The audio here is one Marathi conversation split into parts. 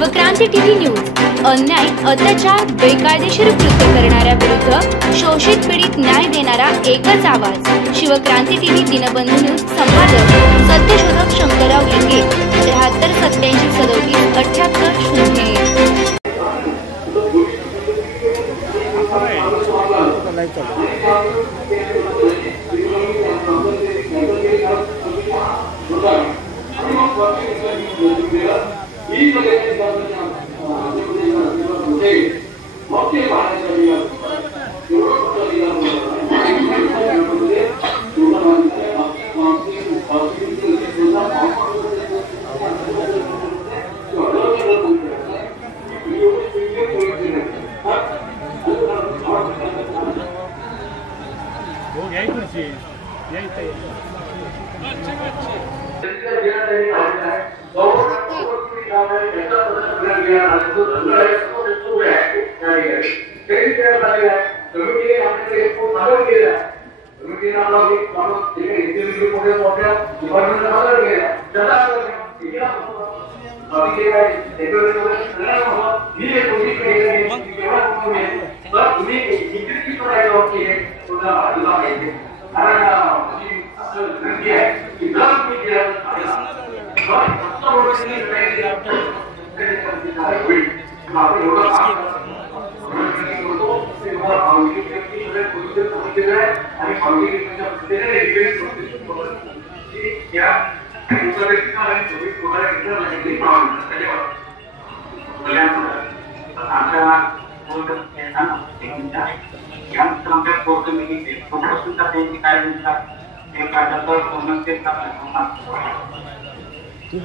शिवक्रांती टीव्ही न्यूज अन्याय अत्याचार बेकायदेशीर कृत्य करणाऱ्या विरुद्ध शोषित पीडित न्याय देणारा एकच आवाज। शिवक्रांती टीव्ही दिनबंधू न्यूज संपादक सत्यशोधक शंकरराव लिंगे 73 87 37 78 0।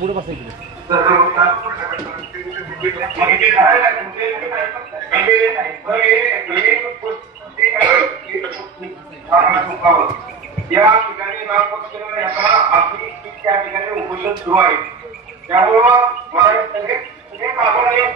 पुढे बसायचं या ठिकाणी आपली त्या ठिकाणी उपोषण सुरू आहे। त्यामुळं मला सगळे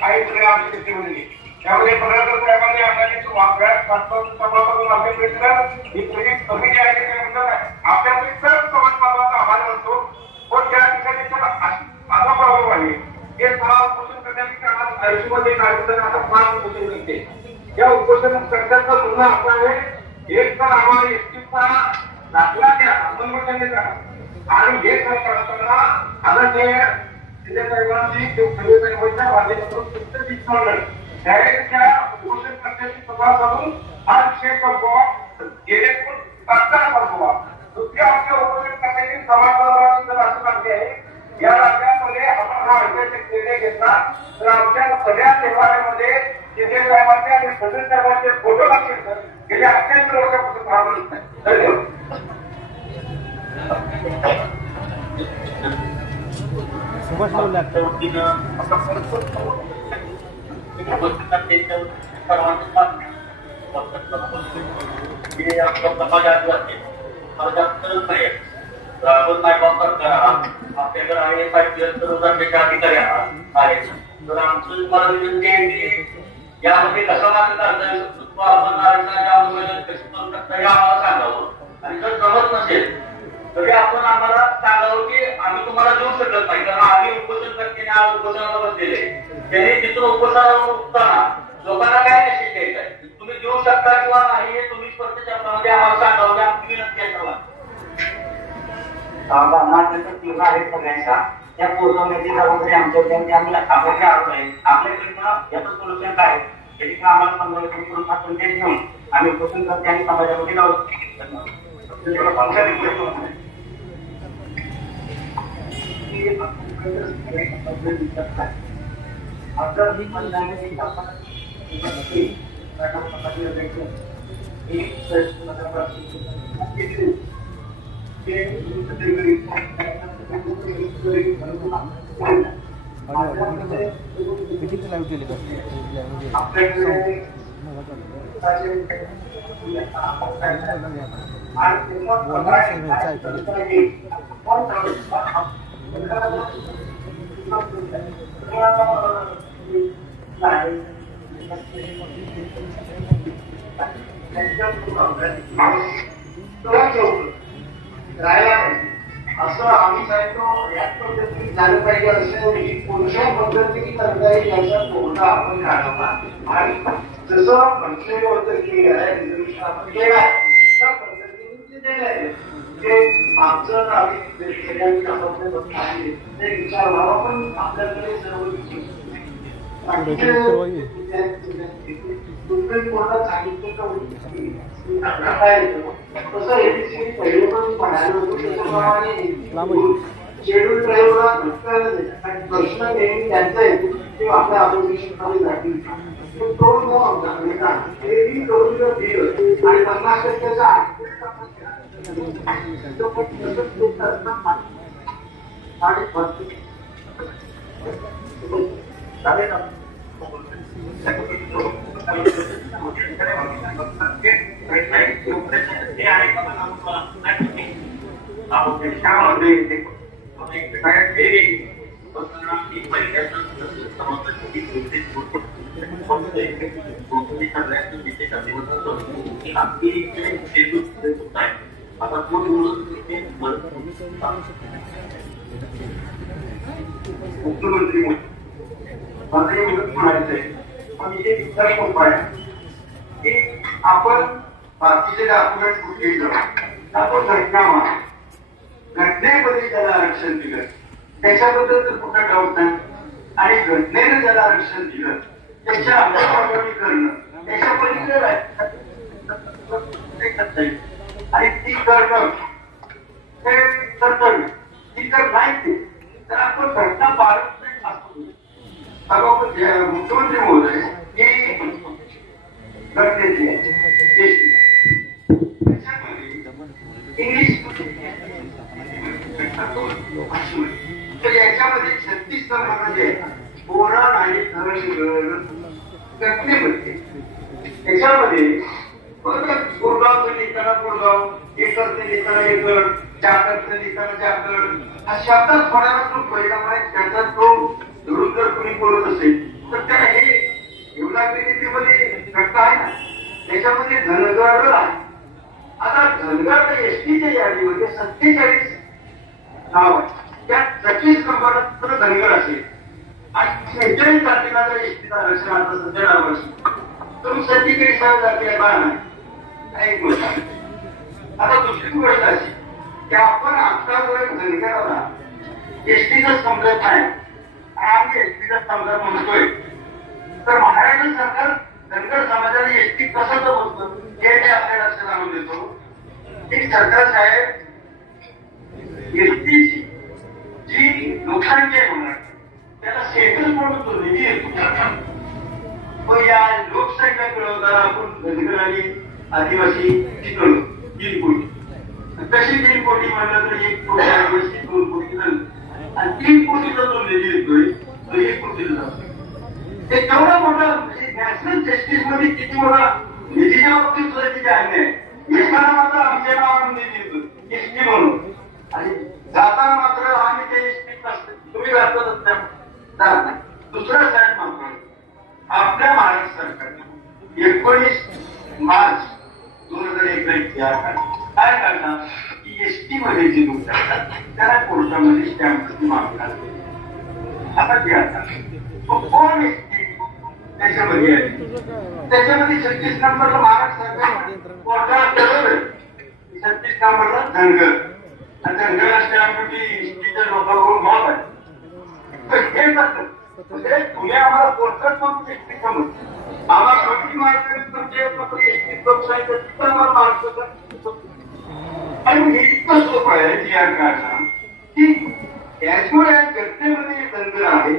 आहे सगळे आपली शेतीमध्ये त्यामध्ये पदार्थ साहेबांनी आपल्याला मागणी प्रश्न ही सगळी कमी आहे ते म्हणतात आपल्यापेक्षा समाज बांधवाचा आभार मानतो। पण त्या ठिकाणी असा प्रॉब्लेम आहे हे सहा उपोषण करण्यापेक्षा आम्हाला आयुष्यामध्ये कार्यक्रम आता 5 उपोषण मिळते। या उपोषण करण्याचा गुन्हा असा आहे एक तर आम्हाला एसटीचा दाखला द्या अंमलबजावणीचा आणि हे करताना आता ते साहेबांची साहेबांच्या माध्यमातून दिसणार त्या उपोषण करण्याची तपास करून हा विषय संपवा गेले पण तात्काळ संपवा। दुसऱ्या आमच्या उपोषण करण्याची समाजवादाची असं सांगते आहे या राज्यामध्ये आपण हा ऐतिहासिक निर्णय घेतला तर आमच्या सगळ्या देवालयामध्ये जिथे साहेबांचे आणि सदस्य साहेबांचे फोटो लागतील सर गेल्या 78 वर्षापासून राहत नाही। धन्यवाद। सुभाष आपल्याकडे आहे 5 दिवस अधिकारी आहेत तर आमचं मला विनंती आहे की यामध्ये कसं आम्हाला सांगावं आणि जर जमत नसेल तरी आपण आम्हाला सांगावं की आम्ही तुम्हाला देऊ शकत नाही कारण आम्ही उपोषण करते उपोषणाला बसलेले त्यांनी तिथून उपोषणाला उठताना लोकांना काय मेसेज द्यायचा आहे तुम्ही देऊ शकता किंवा नाही हे तुम्ही स्पष्ट शब्दामध्ये आम्हाला सांगावं की आमची विनंती आहे सगळ्यांना आहेत सगळ्यांच्या त्या पोहोचवण्याची जबाबदारी आमच्याकडे आम्ही आपल्याकडे आलो आहे। आपल्याकडनं याचं सोल्युशन काय याची आम्हाला समजावून करून आपण ते घेऊन आम्ही उपोषण करते आणि समाजामध्ये लावतो। असं आम्ही सांगतो याच पद्धतीने झालं पाहिजे असं कोणत्या पद्धतीने करता येईल याचा तोडगा आपण काढावा आणि जसं म्हटलेलं होतं की रिझर्वेशन आपण केलं आहे त्या पद्धतीने ते दिलं आहे ते आमचं आम्ही ते विचार व्हावा पण आपल्याकडे सर्व सुप्रीम कोर्टात सांगितलं तसं एबीसी पहिले पण म्हणाले होते त्याप्रमाणे शेड्यूल ड्राईव्हला प्रश्न नेहमी त्यांचा आहे ते आपल्या अपोजिशन मध्ये जातील तो तेही करून जर दिलं आणि 50%चा मुख्यमंत्री म्हणायचंय पण इथे विचार खूप आहे की आपण बाकीचे डॉक्युमेंट कुठे आपण घटनामा घटनेमध्ये ज्याला आरक्षण दिलं त्याच्याबद्दल तर कुठं डाऊट नाही आणि घटनेनं ज्याला आरक्षण दिलं त्याच्या अंमलबजावणी करणं त्याच्या पलीकडे आणि ती करणं हे कर्तव्य ती जर नाही तर आपण घटना पाळत नाही असतो मुख्यमंत्री महोदय ही घटनेची इंग्लिश तर याच्यामध्ये 36 नंबरमध्ये कोराड आणि घटनेमध्ये त्याच्यामध्ये गुरगावचं लिहिताना गुरगाव एकरचं लिहिताना एकड चाकरचं लिहिताना चाकड हा शब्दात थोड्याला तो परिणाम आहे त्याचा तो धरून जर कोणी बोलत असेल तर त्याला हे देवनागरी घटना आहे ना त्याच्यामध्ये धनगर आहे आता धनगर एसटीच्या यादीमध्ये 47 नाव आहे त्यात 36 नंबर धनगर असेल आणि 46 तारखेला जर एसटीचा आरक्षण आता सध्या नाव असेल तर 47 तारखेला काय नाही एक गोष्ट आता दुसरी गोष्ट अशी की आपण आता जर धनगराला एसटीचा समजत आहे आम्ही एसटीचा समजत म्हणतोय तर महाराष्ट्र सरकार धनगर समाजाला एसटी कसं बघतं हे आपल्या लक्षात आणून देतो की सरकार साहेब एसटीची जी लोकसंख्या होणार त्याला सेंट्रल म्हणून तो निधी येतो पण या लोकसंख्या मिळवताना आपण धनगर आणि आदिवासी शिकवलो 3 कोटी तशी 3 कोटी म्हणलं तर 1 कोटी आदिवासी 2 कोटी झालं आणि 3 कोटीचा जो निधी येतोय तो 1 कोटीला जातो ते तेवढा मोठा नॅशनल जस्टिस मध्ये किती मोठा निधीच्या बाबतीत सुद्धा किती अन्याय येताना मात्र आमच्या नावाने निधी येतो एसटी म्हणून आणि जाताना मात्र आम्ही ते एसटी तुम्ही जातात दुसरा साहेब मात्र आपल्या महाराष्ट्र सरकारने 19 मार्च 2021 काय करणार की एसटी मध्ये जे लोक जातात त्याला कोर्टामध्ये स्टॅम्पची मागतात आता ते आता कोण एसटी त्याच्यामध्ये त्याच्यामध्ये 36 नंबरला महाराष्ट्र सरकार कोर्टात 36 नंबरला धनगर आणि धनगर स्टॅम्पची एसटीच्या लोकांकडून मत आहे हे करतात तुम्ही आम्हाला कोर्टात मग एसटी समज आम्हाला छोटी माहिती तुमचे एसटी लोकशाही आम्हाला महाराष्ट्र आणि हे इतकं सोपं आहे जी आर काढणं की याच्यामुळे घटनेमध्ये धनगर आहे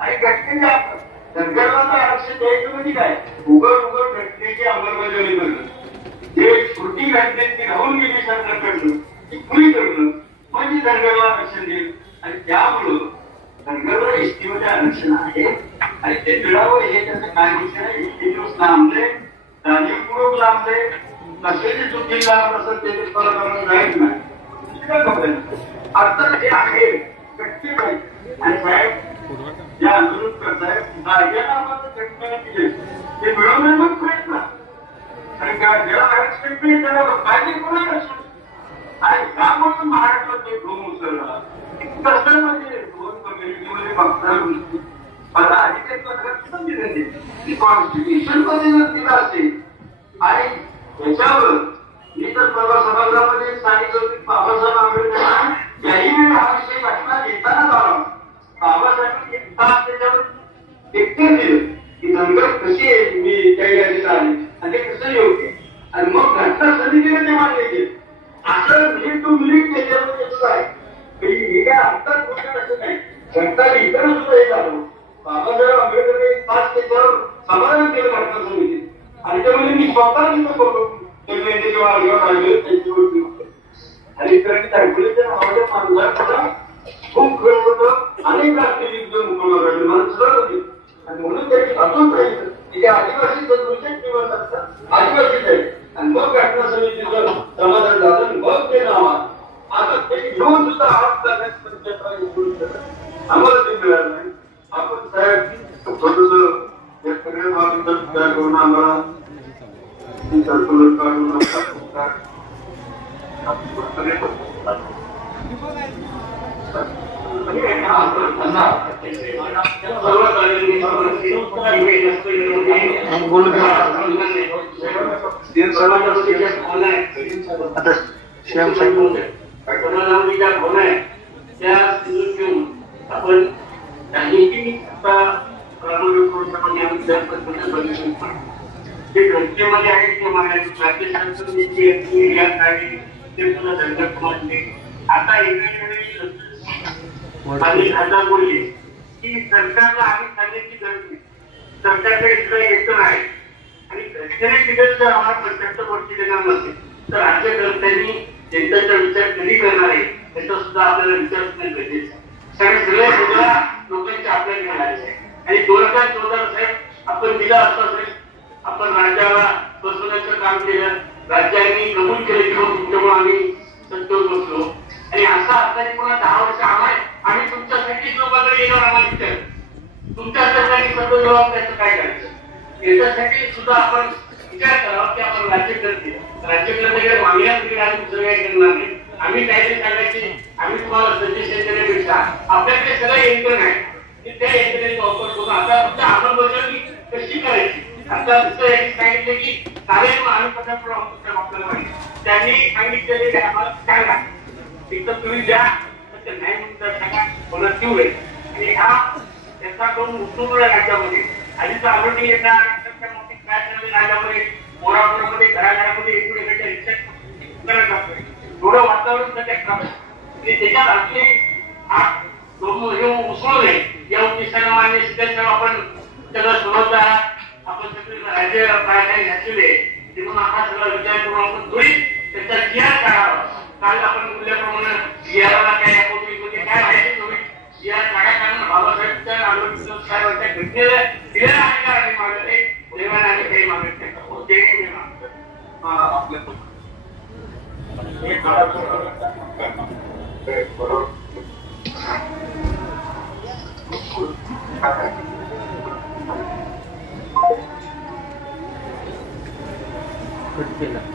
आणि घटनेच्या धनगरला तर आरक्षण द्यायचं म्हणजे काय उघड घटनेची अंमलबजावणी करणं जे छोटी घटनेची राहून गेली सरकारकडनं ती खुली करणं म्हणजे धनगरला आरक्षण देईल आणि त्यामुळं धनगरला एसटीमध्ये आरक्षण आहे आणि ते मिळावं हे त्याचं कायदेशीर आहे 1 दिवस लांबले जाणीवपूर्वक लांबले नसेल चुकी लाभ असेल त्याचे फरक जायच नाही आता जे आहे घटने पाहिजे आणि साहेब जे आंदोलन करतायत ज्याला आम्हाला घटना दिले ते मिळवणे मग प्रयत्न आणि ज्याला आरक्षण मिळेल त्याला पाहिजे कोणा आणि त्यामुळे महाराष्ट्रात एक भूम उसळला कसं म्हणजे दोन कम्युनिटीमध्ये फक्त मला आधी ते कॉन्स्टिट्यूशन मध्ये जर दिलं असेल आणि त्याच्यावर मी तर प्रवास सभागृहामध्ये सांगितलं की बाबासाहेब आंबेडकर याही हा विषय घटना घेताना आला बाबासाहेबांनी एक तास त्याच्यावर लेक्चर दिलं की दंगल कशी आहे मी त्या यादीत आली आणि ते कसं योग्य आणि मग घटना समितीने ते मान्य केलं असं मी तुम्ही त्याच्यावर येतच आहे हे काय आत्ताच गोष्ट असं नाही घटना इतर सुद्धा हे झालं बाबासाहेब आंबेडकरने एक तास त्याच्यावर समाधान केलं घटना समितीत आणि त्यामध्ये मी स्वतः तिथं करतो आणि त्यांच्या नावाच्या माणसाला खूप खेळ होतं अनेक राष्ट्रीय युद्ध मुकवलं आणि म्हणून त्यांनी अजून राहिलं की आदिवासी सदृश्य किंवा आदिवासीच आहे आणि मग घटना समितीचं समाधान झालं मग ते नाव आता ते घेऊन सुद्धा हात करण्यात आम्हाला ते मिळालं नाही आपण साहेब थोडस करून आम्हाला सर्क्युलर काढून आपण जे घटनेमध्ये आहेत ते महाराष्ट्र आता एका बोलले की सरकारला आम्ही सांगण्याची गरज नाही सरकारकडे इकडे येतं नाही आणि घटनेने तिकडे जर आम्हाला प्रत्यक्ष गोष्टी देणार नसेल तर राज्यकर्त्यांनी जनतेचा विचार कधी करणार आहे याचा सुद्धा आपल्याला विचार करणे गरजेचं आहे सगळ्या लोकांच्या आपल्याला मिळाले आहे आणि 2014 साहेब आपण दिला असता आपण राज्याला बसवण्याचं काम केलं राज्यांनी कबूल केले की तुमच्यामुळे आम्ही सत्तेवर बसलो आणि असा असताना पुन्हा 10 वर्ष आम्ही तुमच्यासाठीच लोकांकडे येणार आम्हाला विचार तुमच्या सरकारने सर्व जबाबदारीचं काय करायचं याच्यासाठी सुद्धा आपण विचार करावा की आपण राज्यकर्त्याकडे मागण्यासाठी आम्ही दुसरं काही करणार नाही आम्ही काहीतरी सांगायचे आम्ही तुम्हाला सजेशन देण्यापेक्षा आपल्याकडे सगळं यंत्रणा आहे की त्या यंत्रणेचा वापर करून आता फक्त अंमलबजावणी कशी करायची आता दुसरं सांगितलं की चालेल आम्ही आपल्याला त्यांनी सांगितलेले आम्हाला सांगा एक तर तुम्ही द्या नाही म्हणून सांगा मला देऊ आहे आणि हा त्याचा करून उचलून राज्यामध्ये आधीच आरोग्य येणार राज्यामध्ये मोरापुरामध्ये घराघरामध्ये एकमेकांच्या रिक्षा थोडं वातावरण आणि त्याच्यात आपले उसळू नये या उद्देशानं आणि आपण सगळं समजता आपण सगळे राज्य बाहेर घातलेले म्हणून हा सगळा विचार करून आपण थोडी त्याचा जिआर काढावा काल आपण बोलल्याप्रमाणे जिआरला काय काय माहिती तुम्ही जिआर काढा कारण बाबासाहेबच्या साहेबांच्या घटनेला दिलेला आहे का आम्ही मागले देवाने आम्ही काही मागत नाही ते आपल्या कट केला